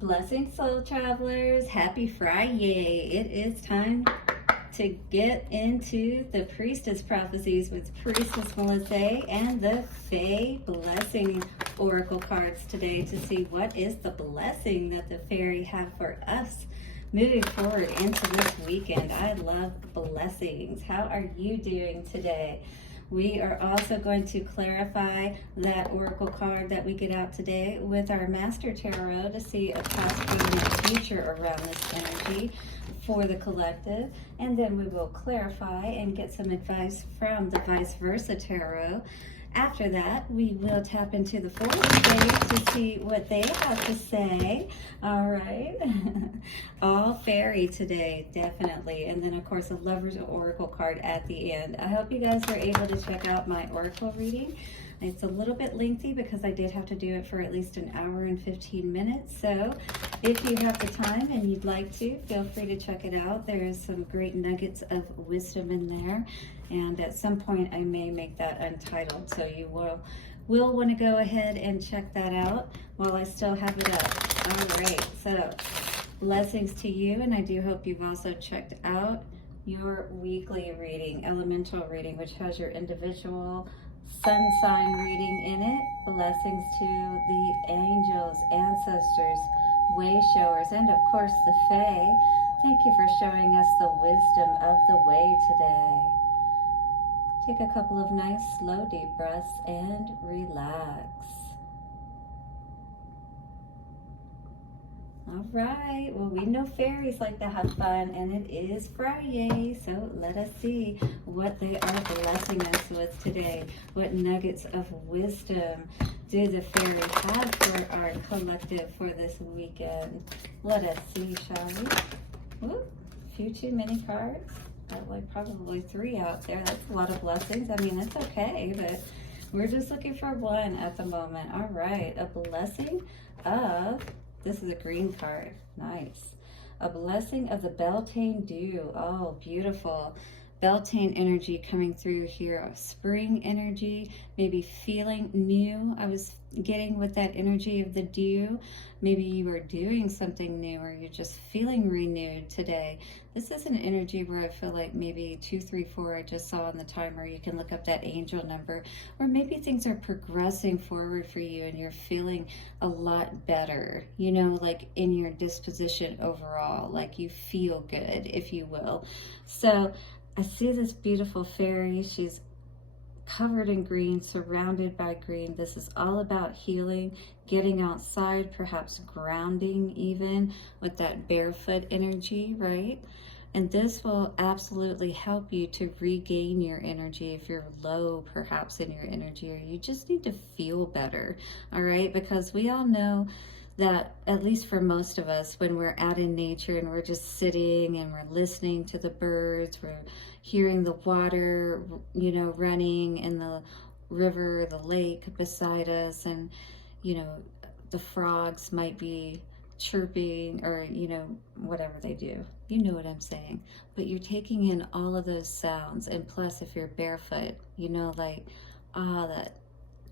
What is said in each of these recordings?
Blessing soul travelers, happy Friday. It is time to get into the priestess prophecies with Priestess Melissae and the Fae blessing oracle cards today to see what is the blessing that the fairy have for us moving forward into this weekend. I love blessings. How are you doing today? We are also going to clarify that oracle card that we get out today with our Master Tarot to see a past, present, and future around this energy for the collective. And then we will clarify and get some advice from the Vice Versa Tarot. After that, we will tap into the fourth stage to see what they have to say. All right. All fairy today, definitely. And then, of course, a Lover's Oracle card at the end. I hope you guys are able to check out my Oracle reading. It's a little bit lengthy because I did have to do it for at least an hour and 15 minutes. So if you have the time and you'd like to, feel free to check it out. There's some great nuggets of wisdom in there. And at some point I may make that untitled. So you will want to go ahead and check that out while I still have it up. All right. So blessings to you. And I do hope you've also checked out your weekly reading, elemental reading, which has your individual sun sign reading in it. Blessings to the angels, ancestors, way showers, and of course the Fae. Thank you for showing us the wisdom of the way today. Take a couple of nice slow deep breaths and relax. All right, well, we know fairies like to have fun, and it is Friday, so let us see what they are blessing us with today. What nuggets of wisdom do the fairy have for our collective for this weekend? Let us see, shall we? Ooh, few too many cards. Got like probably 3 out there. That's a lot of blessings. I mean, it's okay, but we're just looking for one at the moment. All right, a blessing of... This is a green card. Nice. A blessing of the Beltane Dew. Oh, beautiful. Beltane energy coming through here. Spring energy, maybe feeling new. I was getting with that energy of the dew. Maybe you were doing something new or you're just feeling renewed today. This is an energy where I feel like maybe 2, 3, 4 I just saw on the timer. You can look up that angel number. Or maybe things are progressing forward for you and you're feeling a lot better, you know, like in your disposition overall, like you feel good, if you will. So I see this beautiful fairy. She's covered in green, surrounded by green. This is all about healing, getting outside, perhaps grounding even with that barefoot energy, right? And this will absolutely help you to regain your energy if you're low perhaps in your energy, or you just need to feel better, all right? Because we all know that, at least for most of us, when we're out in nature and we're just sitting and we're listening to the birds, we're hearing the water, you know, running in the river, the lake beside us, and, you know, the frogs might be chirping or, you know, whatever they do. You know what I'm saying. But you're taking in all of those sounds. And plus, if you're barefoot, you know, like, that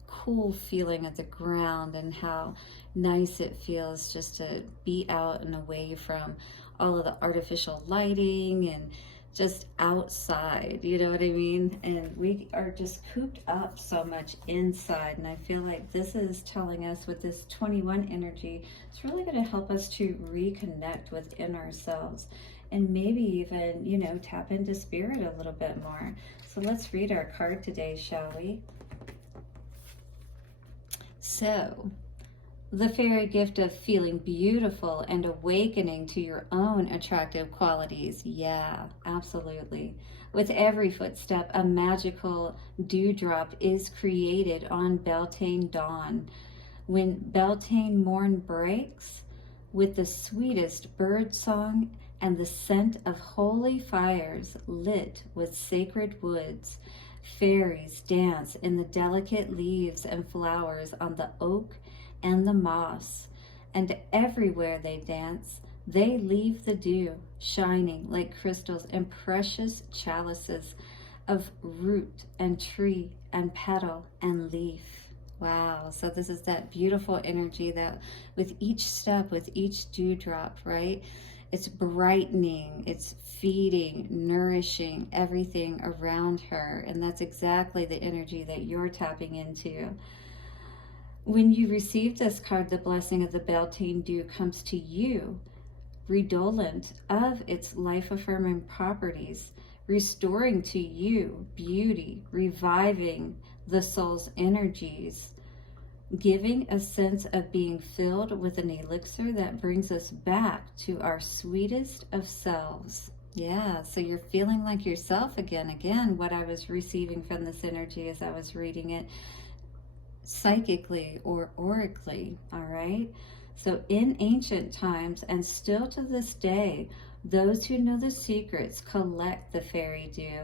cool feeling of the ground and how nice it feels just to be out and away from all of the artificial lighting and just outside, you know what I mean? And we are just cooped up so much inside, and I feel like this is telling us with this 21 energy, it's really going to help us to reconnect within ourselves and maybe even, you know, tap into spirit a little bit more. So let's read our card today, shall we? So, the fairy gift of feeling beautiful and awakening to your own attractive qualities. Yeah, absolutely. With every footstep, a magical dewdrop is created on Beltane dawn. When Beltane morn breaks, with the sweetest bird song and the scent of holy fires lit with sacred woods, fairies dance in the delicate leaves and flowers on the oak and the moss, and everywhere they dance, they leave the dew shining like crystals in precious chalices of root and tree and petal and leaf. Wow. So this is that beautiful energy that with each step, with each dewdrop, right? It's brightening, it's feeding, nourishing everything around her. And that's exactly the energy that you're tapping into. When you receive this card, the blessing of the Beltane Dew comes to you, redolent of its life-affirming properties, restoring to you beauty, reviving the soul's energies, giving a sense of being filled with an elixir that brings us back to our sweetest of selves. Yeah, so you're feeling like yourself again. Again, what I was receiving from this energy as I was reading it psychically or oracally, all right? So in ancient times, and still to this day, those who know the secrets collect the fairy dew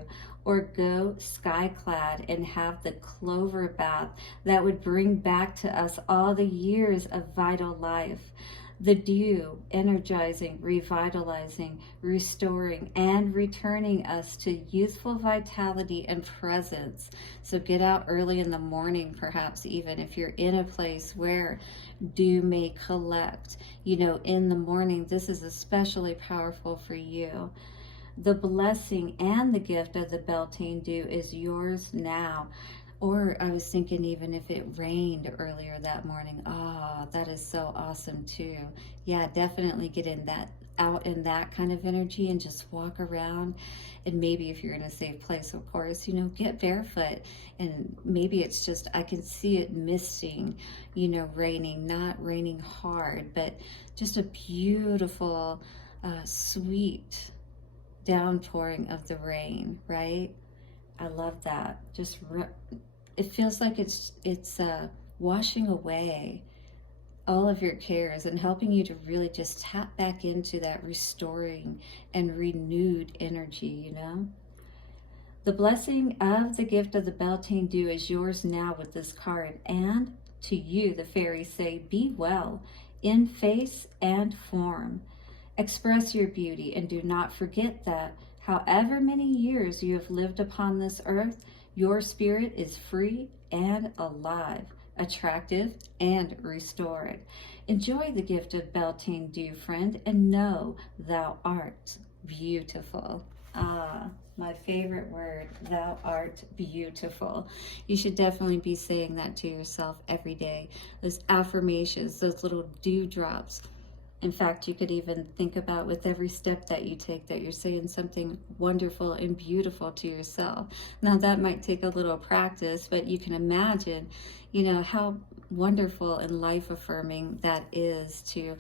or go sky-clad and have the clover bath that would bring back to us all the years of vital life. The dew, energizing, revitalizing, restoring, and returning us to youthful vitality and presence. So get out early in the morning, perhaps even if you're in a place where dew may collect. You know, in the morning, this is especially powerful for you. The blessing and the gift of the Beltane Dew is yours now. Or I was thinking even if it rained earlier that morning, that is so awesome too. Yeah, definitely get in that, out in that kind of energy and just walk around. And maybe if you're in a safe place, of course, you know, get barefoot. And maybe it's just, I can see it misting, you know, raining, not raining hard, but just a beautiful, sweet downpouring of the rain, right? I love that. Just it feels like it's washing away all of your cares and helping you to really just tap back into that restoring and renewed energy, you know? The blessing of the gift of the Beltane Dew is yours now with this card. And to you, the fairies say, be well in face and form. Express your beauty and do not forget that however many years you have lived upon this earth, your spirit is free and alive, attractive and restored. Enjoy the gift of Beltane Dew, friend, and know thou art beautiful. My favorite word, thou art beautiful. You should definitely be saying that to yourself every day. Those affirmations, those little dewdrops. In fact, you could even think about with every step that you take that you're saying something wonderful and beautiful to yourself. Now that might take a little practice, but you can imagine, you know, how wonderful and life affirming that is to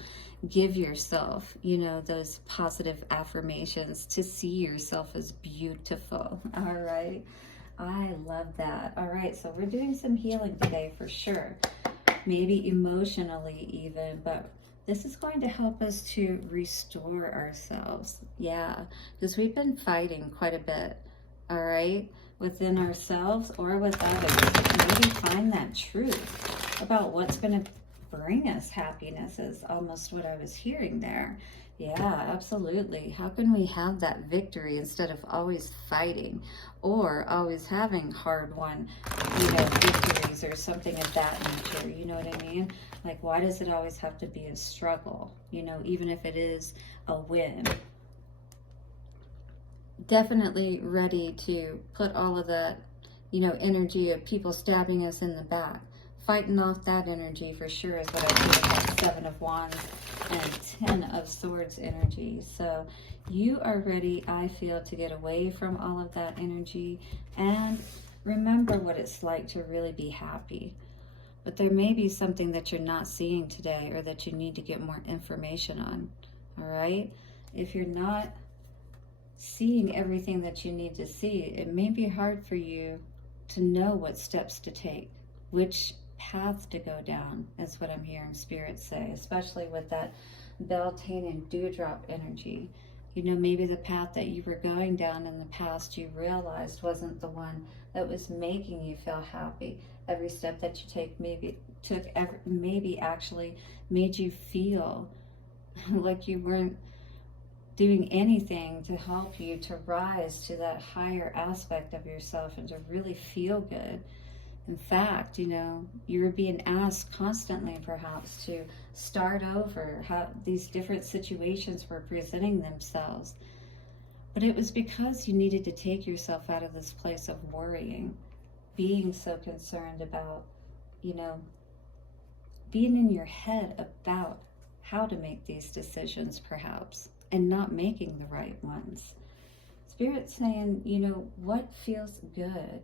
give yourself, you know, those positive affirmations, to see yourself as beautiful. All right. I love that. All right. So we're doing some healing today for sure. Maybe emotionally even, but this is going to help us to restore ourselves. Yeah, because we've been fighting quite a bit, all right, within ourselves or with others. Maybe find that truth about what's going to bring us happiness is almost what I was hearing there. Yeah, absolutely. How can we have that victory instead of always fighting or always having hard-won, you know, victories or something of that nature? You know what I mean? Like, why does it always have to be a struggle? You know, even if it is a win. Definitely ready to put all of that, you know, energy of people stabbing us in the back. Fighting off that energy for sure is what I feel about Seven of Wands and Ten of Swords energy. So you are ready, I feel, to get away from all of that energy and remember what it's like to really be happy. But there may be something that you're not seeing today or that you need to get more information on, all right? If you're not seeing everything that you need to see, it may be hard for you to know what steps to take, which path to go down is what I'm hearing Spirit say, especially with that Beltane and Dewdrop energy. You know, maybe the path that you were going down in the past you realized wasn't the one that was making you feel happy. Every step that you take maybe actually made you feel like you weren't doing anything to help you to rise to that higher aspect of yourself and to really feel good. In fact, you know, you were being asked constantly perhaps to start over, how these different situations were presenting themselves. But it was because you needed to take yourself out of this place of worrying, being so concerned about, you know, being in your head about how to make these decisions perhaps, and not making the right ones. Spirit's saying, you know, what feels good?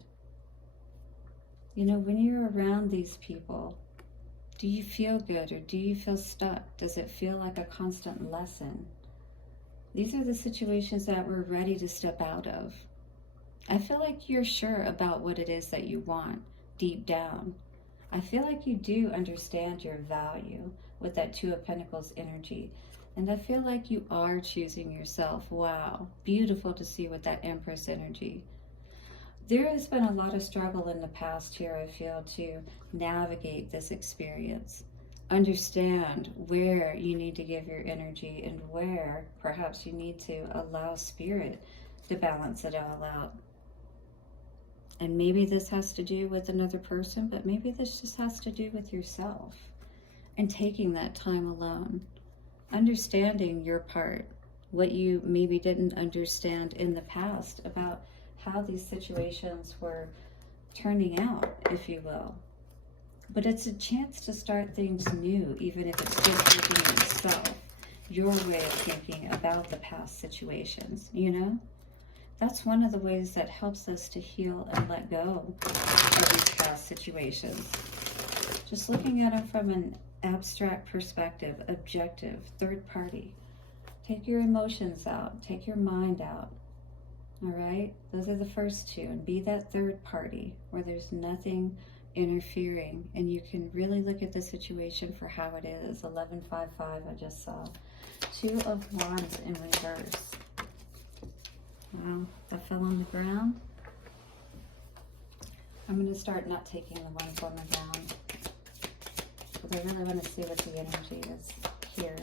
You know, when you're around these people, do you feel good or do you feel stuck? Does it feel like a constant lesson? These are the situations that we're ready to step out of. I feel like you're sure about what it is that you want deep down. I feel like you do understand your value with that Two of Pentacles energy. And I feel like you are choosing yourself. Wow, beautiful to see with that Empress energy. There has been a lot of struggle in the past here, I feel, to navigate this experience. Understand where you need to give your energy and where perhaps you need to allow Spirit to balance it all out. And maybe this has to do with another person, but maybe this just has to do with yourself and taking that time alone. Understanding your part, what you maybe didn't understand in the past about how these situations were turning out, if you will. But it's a chance to start things new, even if it's just looking at yourself, your way of thinking about the past situations, you know? That's one of the ways that helps us to heal and let go of these past situations. Just looking at them from an abstract perspective, objective, third party. Take your emotions out, take your mind out. All right, those are the first two, and be that third party where there's nothing interfering and you can really look at the situation for how it is. 1155 I just saw. Two of Wands in reverse. Wow, that fell on the ground. I'm going to start not taking the ones on the ground, because I really want to see what the energy is here.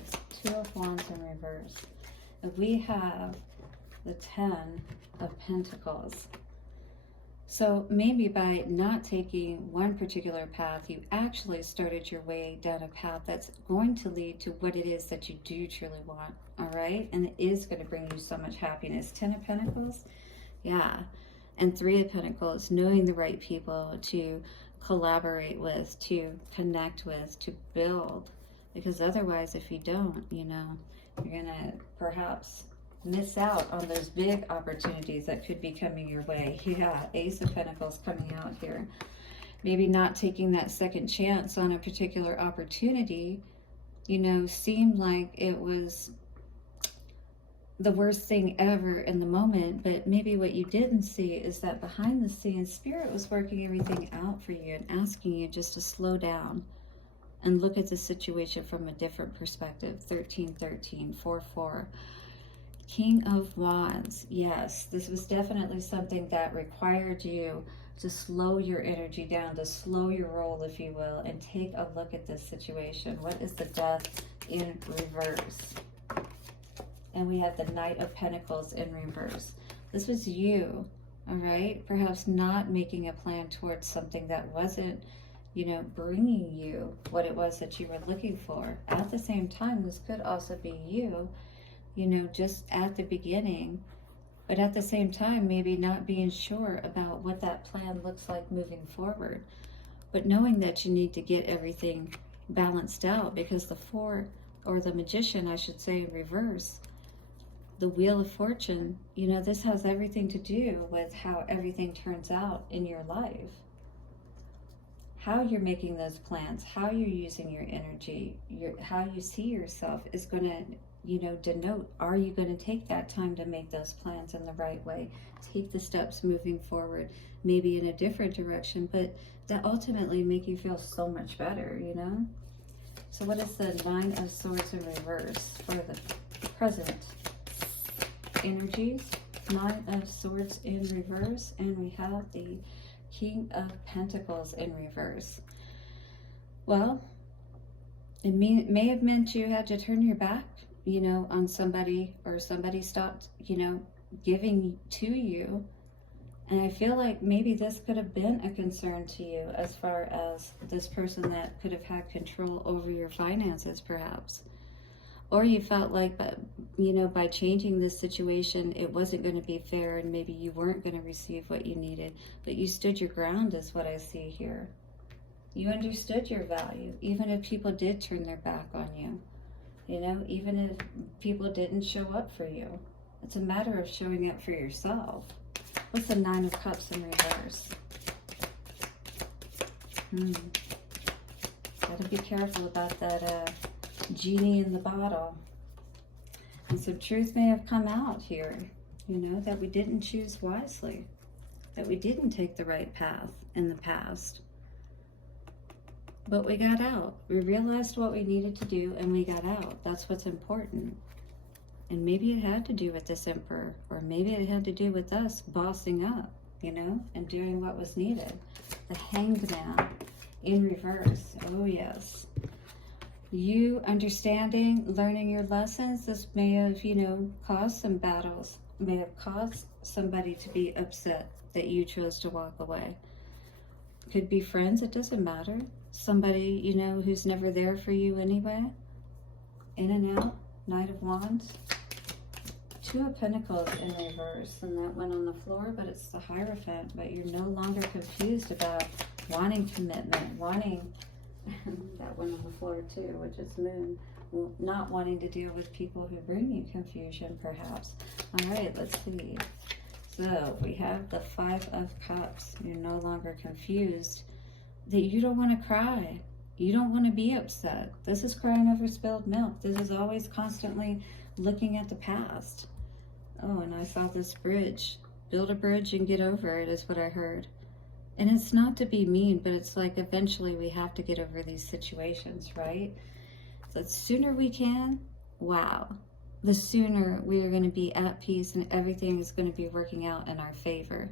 Two of Wands in reverse. And we have the 10 of Pentacles. So maybe by not taking one particular path, you actually started your way down a path that's going to lead to what it is that you do truly want, all right? And it is going to bring you so much happiness. 10 of Pentacles, yeah. And 3 of Pentacles, knowing the right people to collaborate with, to connect with, to build. Because otherwise, if you don't, you know, you're going to perhaps miss out on those big opportunities that could be coming your way. Yeah, Ace of Pentacles coming out here. Maybe not taking that second chance on a particular opportunity, you know, seemed like it was the worst thing ever in the moment, but maybe what you didn't see is that behind the scenes, Spirit was working everything out for you and asking you just to slow down and look at the situation from a different perspective. 1313, 44. King of Wands, yes, this was definitely something that required you to slow your energy down, to slow your roll, if you will, and take a look at this situation. What is the Death in reverse? And we have the Knight of Pentacles in reverse. This was you, all right? Perhaps not making a plan towards something that wasn't, you know, bringing you what it was that you were looking for. At the same time, this could also be you, you know, just at the beginning, but at the same time, maybe not being sure about what that plan looks like moving forward, but knowing that you need to get everything balanced out, because the Four, or the Magician, I should say, in reverse, the Wheel of Fortune, you know, this has everything to do with how everything turns out in your life. How you're making those plans, how you're using your energy, how you see yourself is going to, you know, denote, are you going to take that time to make those plans in the right way? Take the steps moving forward, maybe in a different direction, but that ultimately make you feel so much better, you know? So what is the Nine of Swords in reverse for the present energies? Nine of Swords in reverse, and we have the King of Pentacles in reverse. Well, it may have meant you had to turn your back, you know, on somebody, or somebody stopped, you know, giving to you. And I feel like maybe this could have been a concern to you, as far as this person that could have had control over your finances, perhaps. Or you felt like, by changing this situation, it wasn't going to be fair, and maybe you weren't going to receive what you needed. But you stood your ground, is what I see here. You understood your value, even if people did turn their back on you. Even if people didn't show up for you. It's a matter of showing up for yourself. What's the Nine of Cups in reverse? Gotta be careful about that genie in the bottle. And some truth may have come out here, that we didn't choose wisely, that we didn't take the right path in the past. But we got out. We realized what we needed to do, and we got out. That's what's important. And maybe it had to do with this emperor, or maybe it had to do with us bossing up, and doing what was needed. The Hanged Man in reverse. Oh, yes. You understanding, learning your lessons, this may have, caused some battles, may have caused somebody to be upset that you chose to walk away. Could be friends, it doesn't matter. Somebody, who's never there for you anyway. In and out, Knight of Wands. Two of Pentacles in reverse, and that one on the floor, but it's the Hierophant. But you're no longer confused about wanting commitment, wanting that one on the floor too, which is Moon, not wanting to deal with people who bring you confusion, perhaps. All right, let's see. So we have the Five of Cups. You're no longer confused, that you don't want to cry. You don't want to be upset. This is crying over spilled milk. This is always constantly looking at the past. Oh, and I saw this bridge. Build a bridge and get over it, is what I heard. And it's not to be mean, but it's like eventually we have to get over these situations, right? So the sooner we can, wow, the sooner we are going to be at peace, and everything is going to be working out in our favor.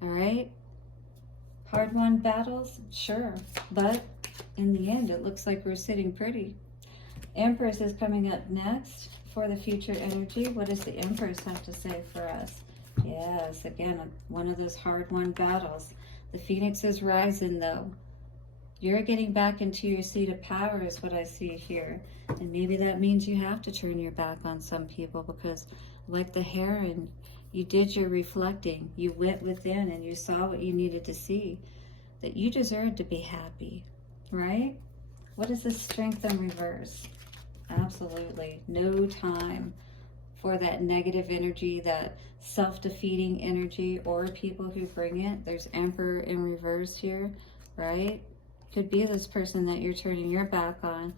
All right? Hard-won battles? Sure. But in the end, it looks like we're sitting pretty. Empress is coming up next for the future energy. What does the Empress have to say for us? Yes, again, one of those hard-won battles. The Phoenix is rising, though. You're getting back into your seat of power, is what I see here. And maybe that means you have to turn your back on some people, because like the heron, you did your reflecting. You went within and you saw what you needed to see. That you deserve to be happy, right? What is the Strength in reverse? Absolutely no time for that negative energy, that self-defeating energy, or people who bring it. There's Emperor in reverse here, right? Could be this person that you're turning your back on,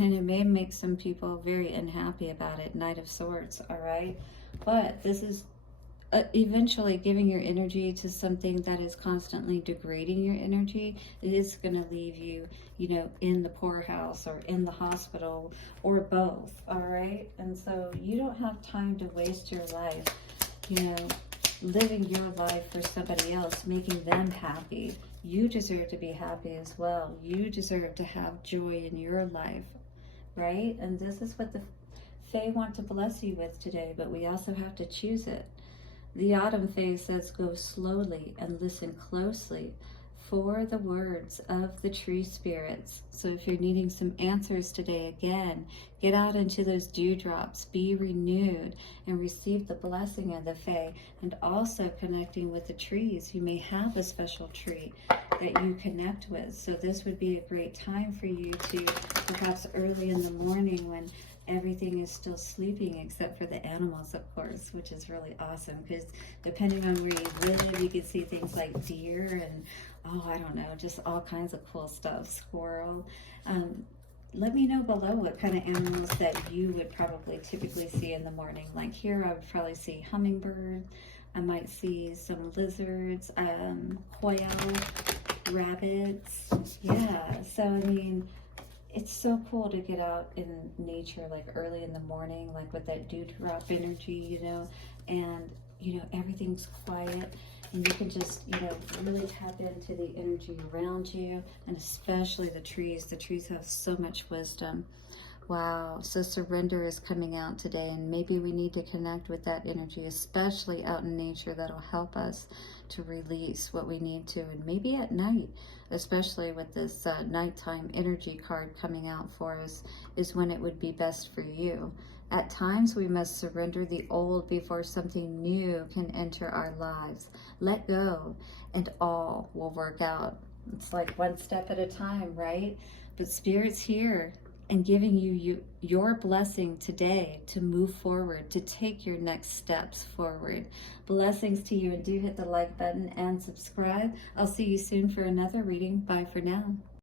and it may make some people very unhappy about it. Knight of Swords, all right? But this is eventually giving your energy to something that is constantly degrading your energy. It is going to leave you, in the poorhouse or in the hospital, or both, all right? And so you don't have time to waste your life, living your life for somebody else, making them happy. You deserve to be happy as well. You deserve to have joy in your life, right? And this is what the Fae want to bless you with today, but we also have to choose it. The Autumn Fae says, go slowly and listen closely for the words of the tree spirits. So if you're needing some answers today, again, get out into those dewdrops, be renewed, and receive the blessing of the Fae. And also connecting with the trees. You may have a special tree that you connect with. So this would be a great time for you to, perhaps early in the morning when everything is still sleeping except for the animals, of course, which is really awesome, because depending on where you live, you can see things like deer and, I don't know, just all kinds of cool stuff, squirrel. Let me know below what kind of animals that you would probably typically see in the morning. Like here, I would probably see hummingbird. I might see some lizards, quail, rabbits. Yeah, so I mean, it's so cool to get out in nature like early in the morning, like with that dewdrop energy, and everything's quiet, and you can just really tap into the energy around you, and especially the trees. The trees have so much wisdom. Wow, so surrender is coming out today, and maybe we need to connect with that energy, especially out in nature. That'll help us to release what we need to, and maybe at night, especially with this nighttime energy card coming out for us, is when it would be best for you. At times we must surrender the old before something new can enter our lives. Let go and all will work out. It's like one step at a time, right? But Spirit's here and giving you your blessing today to move forward, to take your next steps forward. Blessings to you, and do hit the like button and subscribe. I'll see you soon for another reading. Bye for now.